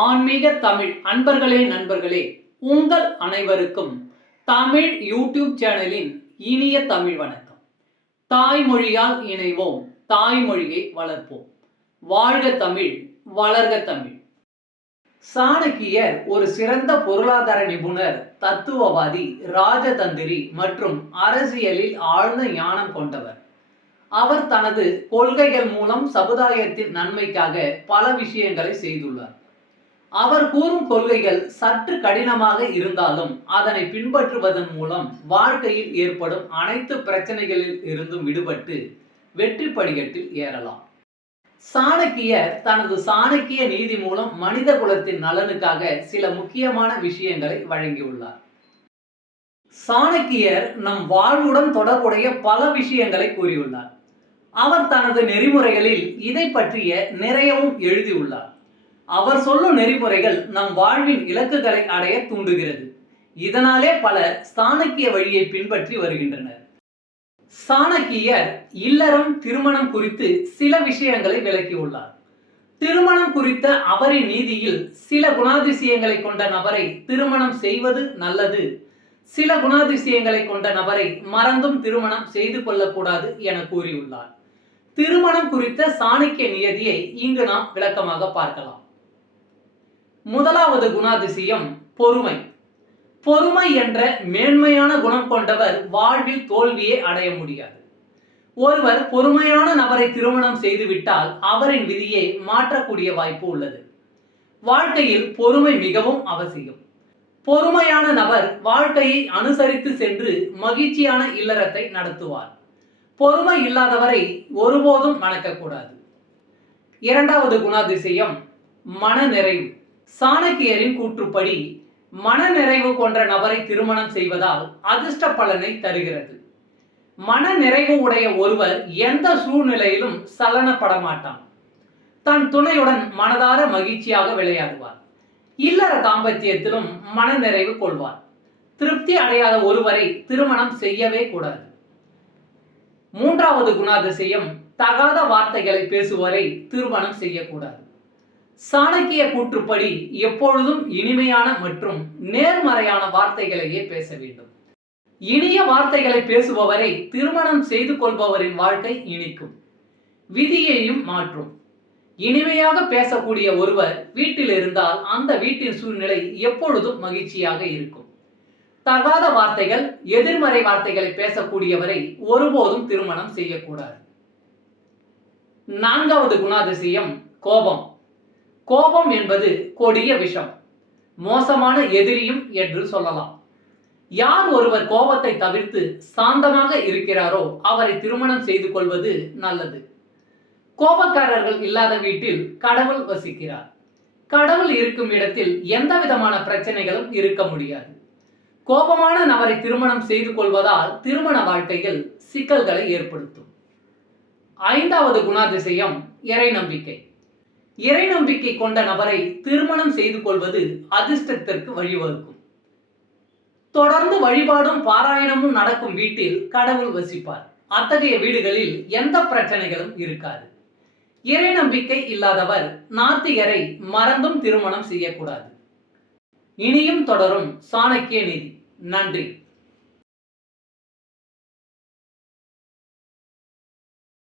ஆன்மீக தமிழ் அன்பர்களே நண்பர்களே, உங்கள் அனைவருக்கும் தமிழ் யூடியூப் சேனலின் இனிய தமிழ் வணக்கம். தாய்மொழியால் இணைவோம், தாய்மொழியை வளர்ப்போம். வாழ்க தமிழ், வளர்க தமிழ். சாணக்கியர் ஒரு சிறந்த பொருளாதார நிபுணர், தத்துவவாதி, ராஜதந்திரி மற்றும் அரசியலில் ஆழ்ந்த ஞானம் கொண்டவர். அவர் தனது கொள்கைகள் மூலம் சமுதாயத்தின் நன்மைக்காக பல விஷயங்களை செய்துள்ளார். அவர் கூறும் கொள்கைகள் சற்று கடினமாக இருந்தாலும் அதனை பின்பற்றுவதன் மூலம் வாழ்க்கையில் ஏற்படும் அனைத்து பிரச்சனைகளில் இருந்தும் விடுபட்டு வெற்றி படிக்கட்டில் ஏறலாம். சாணக்கியர் தனது சாணக்கிய நீதி மூலம் மனித குலத்தின் நலனுக்காக சில முக்கியமான விஷயங்களை வழங்கியுள்ளார். சாணக்கியர் நம் வாழ்வுடன் தொடர்புடைய பல விஷயங்களை கூறியுள்ளார். அவர் தனது நெறிமுறைகளில் இதை பற்றிய நிறையவும் எழுதியுள்ளார். அவர் சொல்லும் நெறிமுறைகள் நம் வாழ்வின் இலக்குகளை அடைய தூண்டுகிறது. இதனாலே பலர் சாணக்கிய வழியை பின்பற்றி வருகின்றனர். சாணக்கியர் இல்லறம், திருமணம் குறித்து சில விஷயங்களை விளக்கியுள்ளார். திருமணம் குறித்த அவரின் நீதியில் சில குணாதிசயங்களை கொண்ட நபரை திருமணம் செய்வது நல்லது, சில குணாதிசயங்களை கொண்ட நபரை மறந்தும் திருமணம் செய்து கொள்ளக்கூடாது என கூறியுள்ளார். திருமணம் குறித்த சாணக்கிய நியதியை இங்கு நாம் விளக்கமாக பார்க்கலாம். முதலாவது குணாதிசயம் பொறுமை. பொறுமை என்ற மேன்மையான குணம் கொண்டவர் வாழ்வில் தோல்வியை அடைய முடியாது. ஒருவர் பொறுமையான நபரை திருமணம் செய்துவிட்டால் அவரின் விதியை மாற்றக்கூடிய வாய்ப்பு உள்ளது. வாழ்க்கையில் பொறுமை மிகவும் அவசியம். பொறுமையான நபர் வாழ்க்கையை அனுசரித்து சென்று மகிழ்ச்சியான இல்லறத்தை நடத்துவார். பொறுமை இல்லாதவரை ஒருபோதும் மணக்கக்கூடாது. இரண்டாவது குணாதிசயம் மனநிறைவு. சாணக்கியரின் கூற்றுப்படி மனநிறைவு கொண்ட நபரை திருமணம் செய்வதால் அதிர்ஷ்ட பலனை தருகிறது. மனநிறைவு உடைய ஒருவர் எந்த சூழ்நிலையிலும் சலனப்பட மாட்டான். தன் துணையுடன் மனதார மகிழ்ச்சியாக விளையாடுவார். இல்லற தாம்பத்தியத்திலும் மனநிறைவு கொள்வார். திருப்தி அடையாத ஒருவரை திருமணம் செய்யவே கூடாது. மூன்றாவது குணாதிசயம் தகாத வார்த்தைகளை பேசுவரை திருமணம் செய்யக்கூடாது. சாணக்கிய கூற்றுப்படி எப்பொழுதும் இனிமையான மற்றும் நேர்மறையான வார்த்தைகளையே பேச வேண்டும். இனிய வார்த்தைகளை பேசுபவரை திருமணம் செய்து கொள்பவரின் வாழ்க்கை இனிக்கும், விதியையும் மாற்றும். இனிமையாக பேசக்கூடிய ஒருவர் வீட்டில் இருந்தால் அந்த வீட்டின் சூழ்நிலை எப்பொழுதும் மகிழ்ச்சியாக இருக்கும். தகாத வார்த்தைகள், எதிர்மறை வார்த்தைகளை பேசக்கூடியவரை ஒருபோதும் திருமணம் செய்யக்கூடாது. நான்காவது குணாதிசயம் கோபம். கோபம் என்பது கொடிய விஷம், மோசமான எதிரியும் என்று சொல்லலாம். யார் ஒருவர் கோபத்தை தவிர்த்து சாந்தமாக இருக்கிறாரோ அவரை திருமணம் செய்து கொள்வது நல்லது. கோபக்காரர்கள் இல்லாத வீட்டில் கடவுள் வசிக்கிறார். கடவுள் இருக்கும் இடத்தில் எந்த விதமான பிரச்சனைகளும் இருக்க முடியாது. கோபமான நபரை திருமணம் செய்து கொள்வதால் திருமண வாழ்க்கையில் சிக்கல்களை ஏற்படுத்தும். ஐந்தாவது குணாதிசயம் இறை நம்பிக்கை. இறை நம்பிக்கை கொண்ட நபரை திருமணம் செய்து கொள்வது அதிர்ஷ்டத்திற்கு வழிவகுக்கும். தொடர்ந்து வழிபாடும் பாராயணமும் நடக்கும் வீட்டில் கடவுள் வசிப்பார். அத்தகைய வீடுகளில் எந்த பிரச்சனைகளும் இருக்காது. இறை நம்பிக்கை இல்லாதவர் நாத்திகரை மறந்தும் திருமணம் செய்யக்கூடாது. இனியும் தொடரும் சாணக்கிய நீதி. நன்றி.